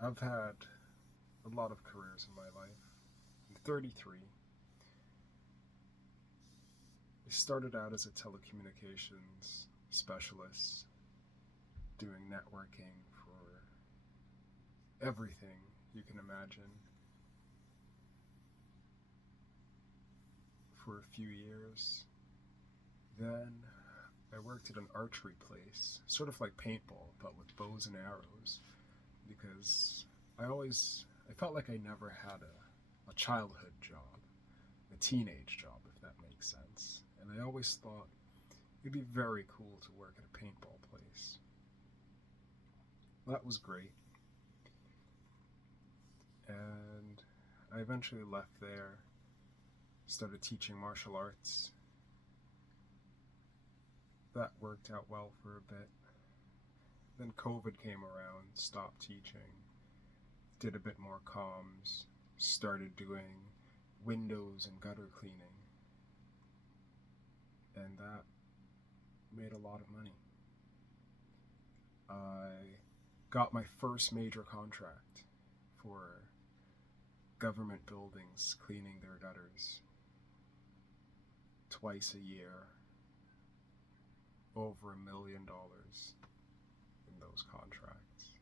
I've had a lot of careers in my life. I'm 33. I started out as a telecommunications specialist, doing networking for everything you can imagine for a few years. Then I worked at an archery place, sort of like paintball, but with bows and arrows, because I felt like I never had a childhood job, a teenage job, if that makes sense. And I always thought it'd be very cool to work at a paintball place. That was great. And I eventually left there, started teaching martial arts. That worked out well for a bit. Then COVID came around, stopped teaching, did a bit more comms, started doing windows and gutter cleaning, and that made a lot of money. I got my first major contract for government buildings cleaning their gutters twice a year, over $1 million in those contracts.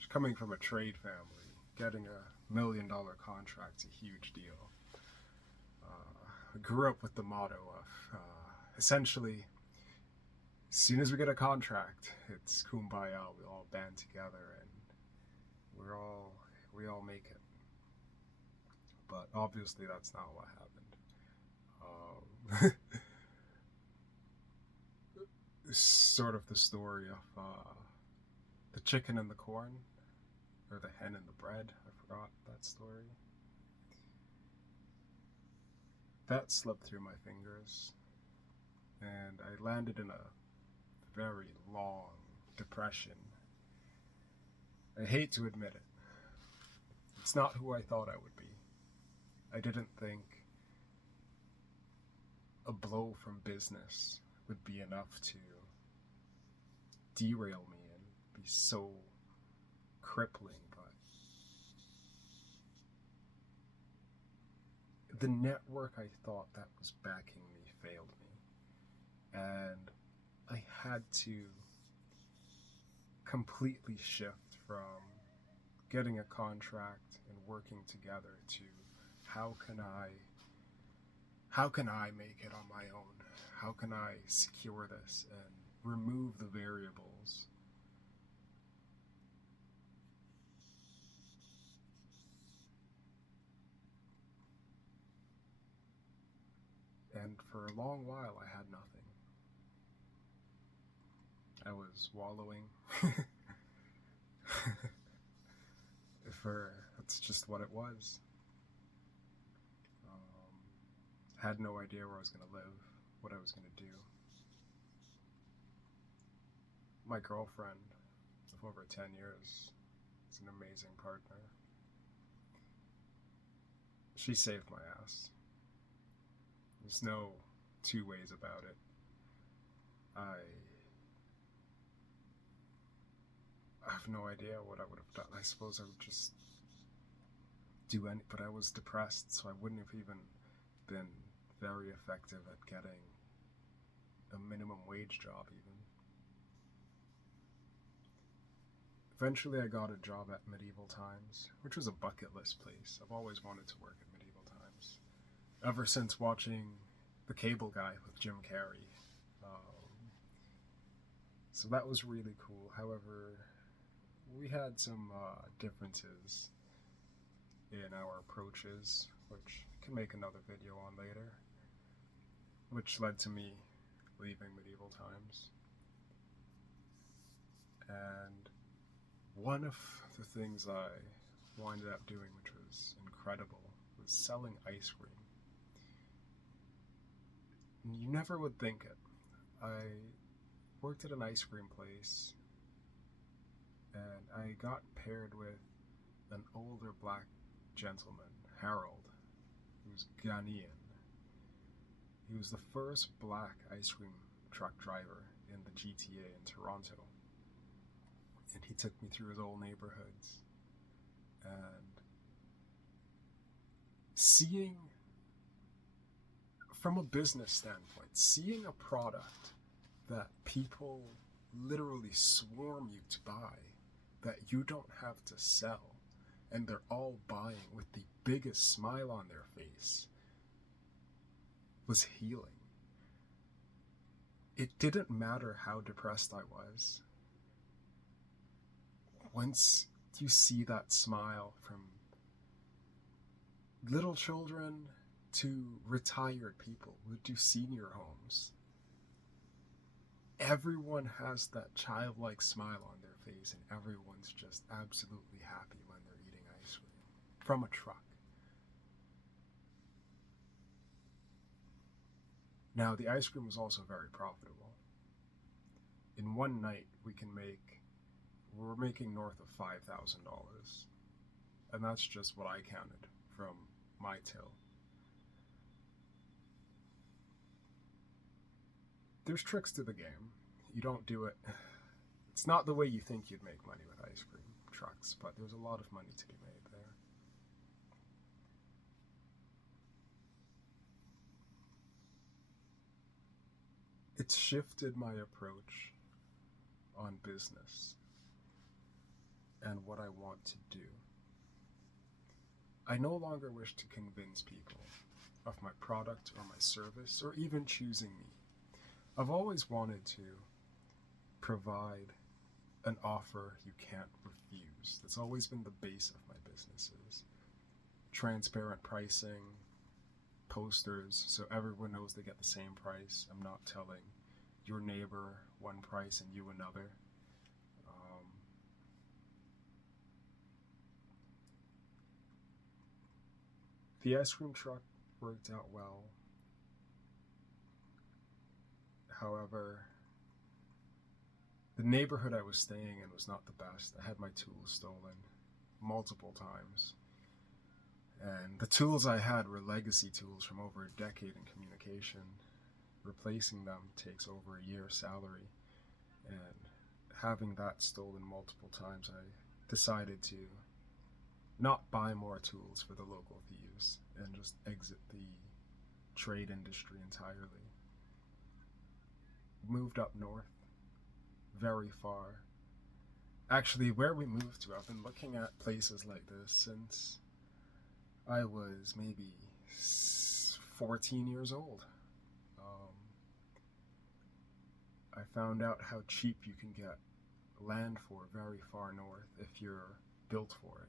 Just coming from a trade family, getting $1 million contract's a huge deal. I grew up with the motto of essentially, as soon as we get a contract, it's kumbaya. We all band together and we all make it. But obviously, that's not what happened. Sort of the story of the chicken and the corn, or the hen and the bread. I forgot that story. That slipped through my fingers, and I landed in a very long depression. I hate to admit it. It's not who I thought I would be. I didn't think a blow from business would be enough to derail me and be so crippling, but the network I thought that was backing me failed me, and I had to completely shift from getting a contract and working together to how can I make it on my own? How can I secure this and remove the variables? And for a long while, I had nothing. I was wallowing. That's just what it was. Had no idea where I was going to live, what I was going to do. My girlfriend of over 10 years is an amazing partner. She saved my ass. There's no two ways about it. I have no idea what I would have done. I suppose I would just do any, but I was depressed, so I wouldn't have even been very effective at getting a minimum wage job even. Eventually I got a job at Medieval Times, which was a bucket list place. I've always wanted to work at Medieval Times, ever since watching The Cable Guy with Jim Carrey. So that was really cool. However, we had some differences in our approaches, which I can make another video on later, which led to me leaving Medieval Times. And one of the things I wound up doing, which was incredible, was selling ice cream. You never would think it. I worked at an ice cream place, and I got paired with an older black gentleman, Harold, who's Ghanaian. He was the first black ice cream truck driver in the GTA in Toronto. and he took me through his old neighborhoods. And seeing, from a business standpoint, seeing a product that people literally swarm you to buy, that you don't have to sell, and they're all buying with the biggest smile on their face, was healing. It didn't matter how depressed I was. Once you see that smile from little children to retired people who do senior homes, everyone has that childlike smile on their face, and everyone's just absolutely happy when they're eating ice cream from a truck. Now, the ice cream was also very profitable. In one night, we're making north of $5,000. And that's just what I counted from my till. There's tricks to the game. You don't do it. It's not the way you think you'd make money with ice cream trucks, but there's a lot of money to be made there. It's shifted my approach on business and what I want to do. I no longer wish to convince people of my product or my service, or even choosing me. I've always wanted to provide an offer you can't refuse. That's always been the base of my businesses. Transparent pricing, posters, so everyone knows they get the same price. I'm not telling your neighbor one price and you another. The ice cream truck worked out well. However, the neighborhood I was staying in was not the best. I had my tools stolen multiple times. And the tools I had were legacy tools from over a decade in communication. Replacing them takes over a year's salary. And having that stolen multiple times, I decided to not buy more tools for the local thieves and just exit the trade industry entirely. Moved up north, very far. Actually, where we moved to, I've been looking at places like this since I was maybe 14 years old. I found out how cheap you can get land for very far north if you're built for it.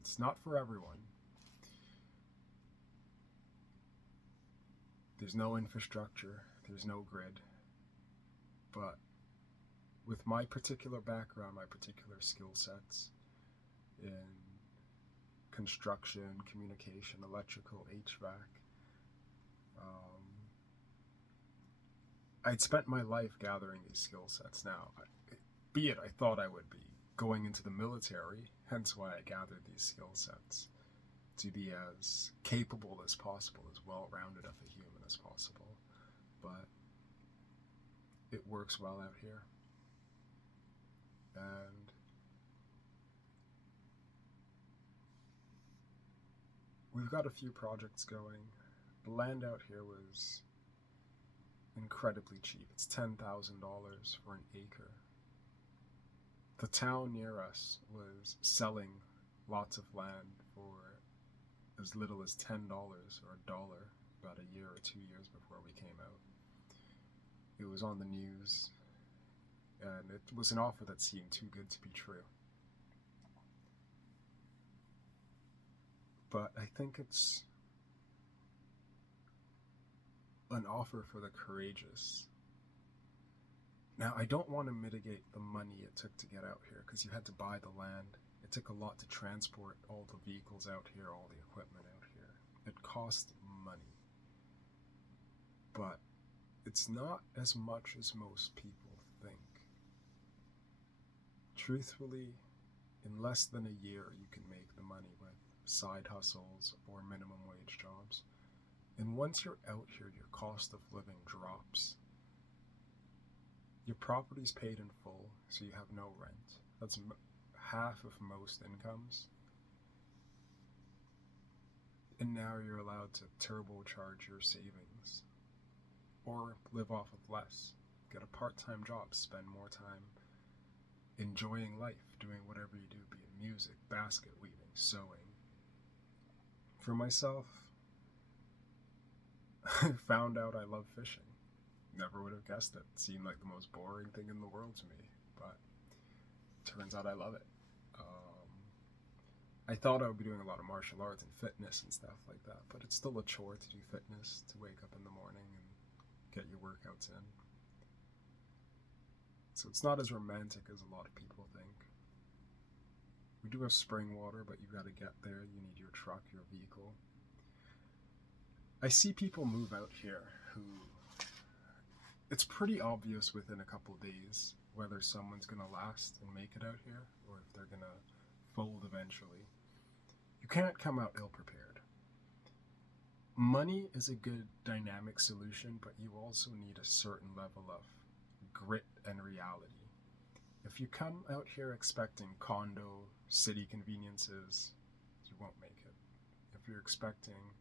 It's not for everyone. There's no infrastructure, there's no grid. But with my particular background, my particular skill sets in construction, communication, electrical, HVAC, I'd spent my life gathering these skill sets. Now, be it I thought I would be going into the military, hence why I gathered these skill sets, to be as capable as possible, as well-rounded of a human as possible. But it works well out here. And we've got a few projects going. The land out here was incredibly cheap. It's $10,000 for an acre. The town near us was selling lots of land for as little as $10 or $1 about a year or 2 years before we came out. It was on the news, and it was an offer that seemed too good to be true. But I think it's an offer for the courageous. Now, I don't want to mitigate the money it took to get out here, because you had to buy the land. It took a lot to transport all the vehicles out here, all the equipment out here. It cost money. But it's not as much as most people think. Truthfully, in less than a year, you can make the money with side hustles or minimum wage jobs. And once you're out here, your cost of living drops. Your property's paid in full, so you have no rent. That's half of most incomes. And now you're allowed to turbocharge your savings or live off of less. Get a part-time job, spend more time enjoying life, doing whatever you do, be it music, basket weaving, sewing. For myself, I found out I love fishing. Never would have guessed it. It seemed like the most boring thing in the world to me, but turns out I love it. I thought I would be doing a lot of martial arts and fitness and stuff like that, but it's still a chore to do fitness, to wake up in the morning and get your workouts in. So it's not as romantic as a lot of people think. We do have spring water, but you gotta get there. You need your truck, your vehicle. I see people move out here who, it's pretty obvious within a couple days whether someone's gonna last and make it out here or if they're gonna fold eventually. You can't come out ill-prepared. Money is a good dynamic solution, but you also need a certain level of grit and reality. If you come out here expecting condo, city conveniences, you won't make it. If you're expecting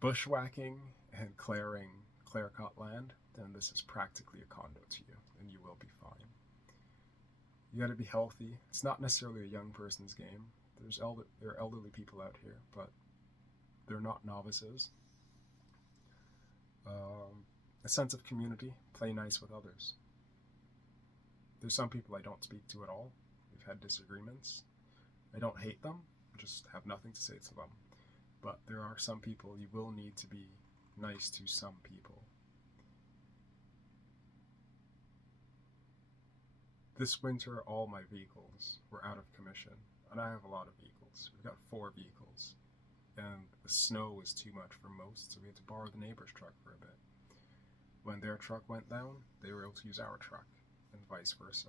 bushwhacking and clear-cut land, then this is practically a condo to you, and you will be fine. You gotta be healthy. It's not necessarily a young person's game. There are elderly people out here, but they're not novices. A sense of community, play nice with others. There's some people I don't speak to at all. We've had disagreements. I don't hate them, just have nothing to say to them. But there are some people you will need to be nice to some people. This winter, all my vehicles were out of commission, and I have a lot of vehicles. We've got 4 vehicles, and the snow was too much for most, so we had to borrow the neighbor's truck for a bit. When their truck went down, they were able to use our truck, and vice versa.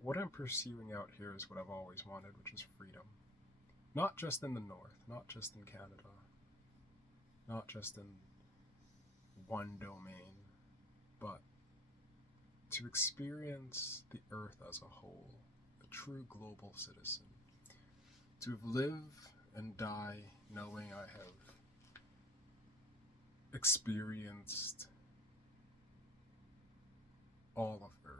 What I'm pursuing out here is what I've always wanted, which is freedom. Not just in the north, not just in Canada, not just in one domain, but to experience the earth as a whole, a true global citizen. To live and die knowing I have experienced all of Earth.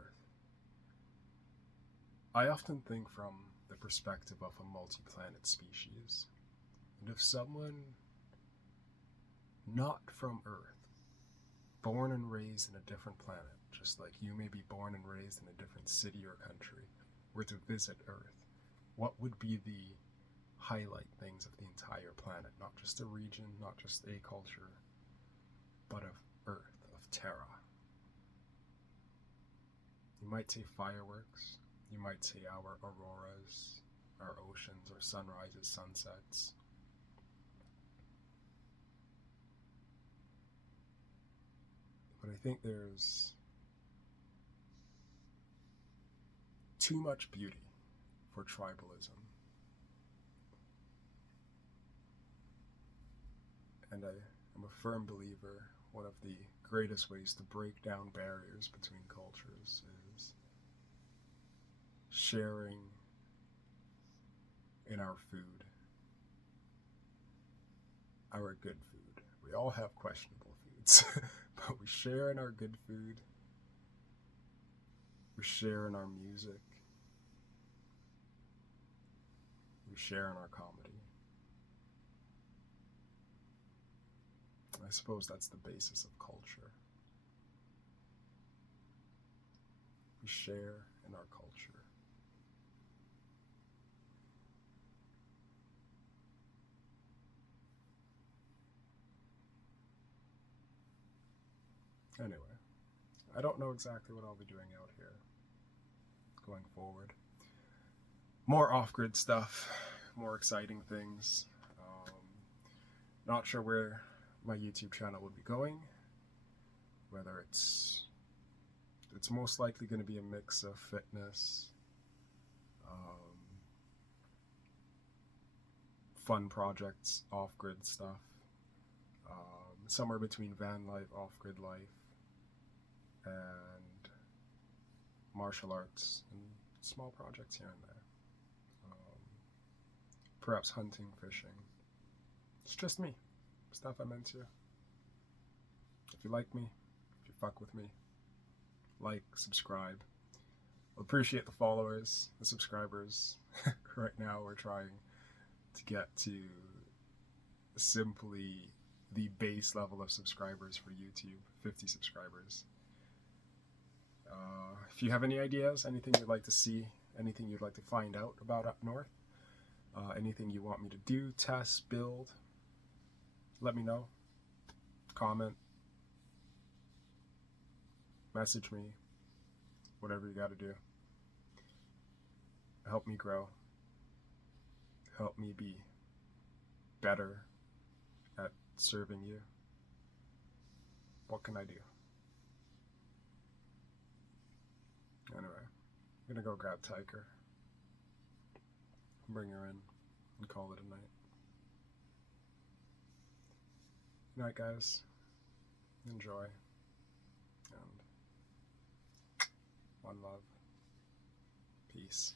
I often think from the perspective of a multi-planet species, and if someone not from Earth, born and raised in a different planet, just like you may be born and raised in a different city or country, were to visit Earth, what would be the highlight things of the entire planet? Not just a region, not just a culture, but of Earth, of Terra. You might say fireworks, you might say our auroras, our oceans, our sunrises, sunsets. But I think there's too much beauty for tribalism. And I am a firm believer one of the greatest ways to break down barriers between cultures is sharing in our food, our good food. We all have questionable foods, but we share in our good food, we share in our music, we share in our comedy. I suppose that's the basis of culture. We share in our culture. Anyway, I don't know exactly what I'll be doing out here going forward. More off-grid stuff, more exciting things. Not sure where my YouTube channel will be going, whether it's most likely going to be a mix of fitness, fun projects, off-grid stuff, somewhere between van life, off-grid life, and martial arts and small projects here and there. Perhaps hunting, fishing. It's just me. Stuff I'm into. If you like me, if you fuck with me, like, subscribe. I appreciate the followers, the subscribers. Right now we're trying to get to simply the base level of subscribers for YouTube, 50 subscribers. If you have any ideas, anything you'd like to see, anything you'd like to find out about up north, anything you want me to do, test, build, let me know. Comment, message me, whatever you gotta do. Help me grow. Help me be better at serving you. What can I do? Anyway, I'm gonna go grab Tiger, bring her in, and call it a night. Good night, guys. Enjoy. And one love. Peace.